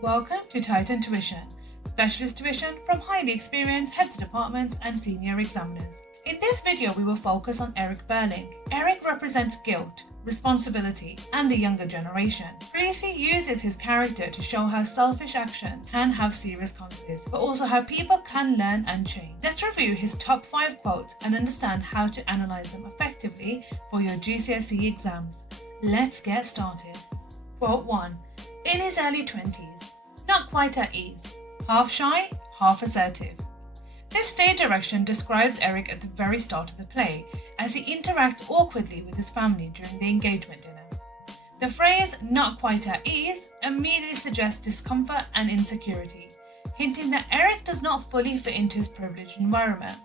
Welcome to Titan Tuition, specialist tuition from highly experienced heads of departments and senior examiners. In this video, we will focus on Eric Birling. Eric represents guilt, responsibility, and the younger generation. Priestley uses his character to show how selfish action can have serious consequences, but also how people can learn and change. Let's review his top 5 quotes and understand how to analyze them effectively for your GCSE exams. Let's get started. Quote 1. In his early 20s, not quite at ease, half shy, half assertive. This stage direction describes Eric at the very start of the play, as he interacts awkwardly with his family during the engagement dinner. The phrase "not quite at ease" immediately suggests discomfort and insecurity, hinting that Eric does not fully fit into his privileged environment.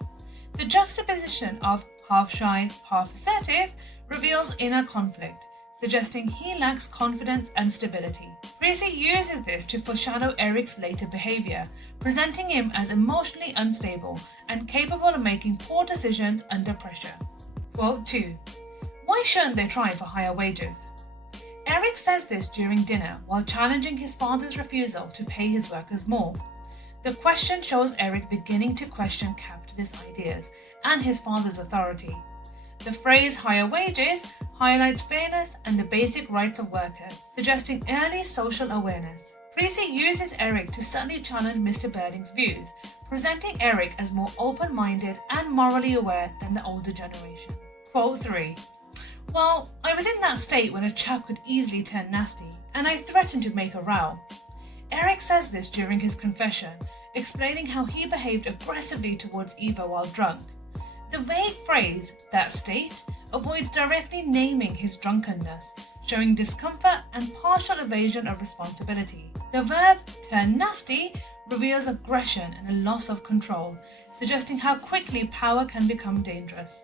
The juxtaposition of half shy, half assertive reveals inner conflict, suggesting he lacks confidence and stability. Priestley uses this to foreshadow Eric's later behaviour, presenting him as emotionally unstable and capable of making poor decisions under pressure. Quote 2. Why shouldn't they try for higher wages? Eric says this during dinner while challenging his father's refusal to pay his workers more. The question shows Eric beginning to question capitalist ideas and his father's authority. The phrase "higher wages" highlights fairness and the basic rights of workers, suggesting early social awareness. Priestley uses Eric to subtly challenge Mr. Birling's views, presenting Eric as more open-minded and morally aware than the older generation. Quote 3. Well, I was in that state when a chap could easily turn nasty, and I threatened to make a row. Eric says this during his confession, explaining how he behaved aggressively towards Eva while drunk. The vague phrase, "that state," avoids directly naming his drunkenness, showing discomfort and partial evasion of responsibility. The verb "turn nasty" reveals aggression and a loss of control, suggesting how quickly power can become dangerous.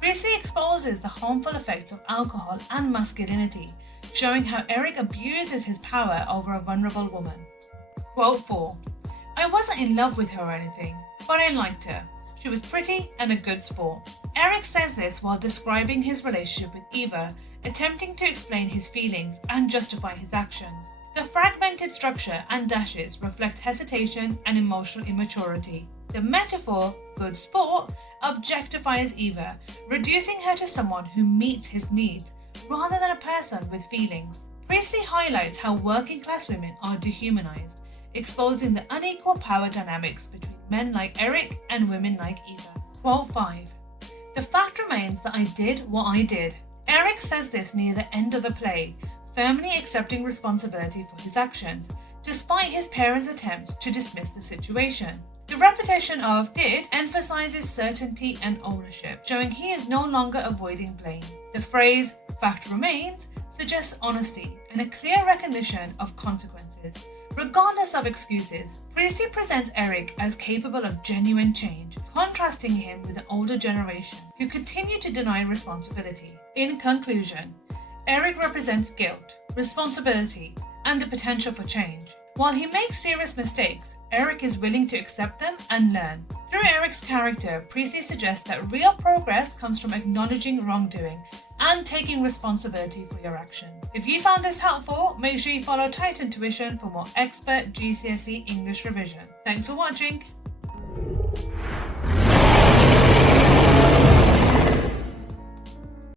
Priestley exposes the harmful effects of alcohol and masculinity, showing how Eric abuses his power over a vulnerable woman. Quote 4. I wasn't in love with her or anything, but I liked her. She was pretty and a good sport. Eric says this while describing his relationship with Eva, attempting to explain his feelings and justify his actions. The fragmented structure and dashes reflect hesitation and emotional immaturity. The metaphor, good sport, objectifies Eva, reducing her to someone who meets his needs rather than a person with feelings. Priestley highlights how working-class women are dehumanized, exposing the unequal power dynamics between men like Eric and women like Eva. Quote 5. The fact remains that I did what I did. Eric says this near the end of the play, firmly accepting responsibility for his actions, despite his parents' attempts to dismiss the situation. The repetition of "did" emphasizes certainty and ownership, showing he is no longer avoiding blame. The phrase "fact remains" suggests honesty and a clear recognition of consequences, regardless of excuses. Priestley presents Eric as capable of genuine change, contrasting him with the older generation who continue to deny responsibility. In conclusion, Eric represents guilt, responsibility, and the potential for change. While he makes serious mistakes, Eric is willing to accept them and learn. Through Eric's character, Priestley suggests that real progress comes from acknowledging wrongdoing and taking responsibility for your actions. If you found this helpful, make sure you follow Titan Tuition for more expert GCSE English revision. Thanks for watching.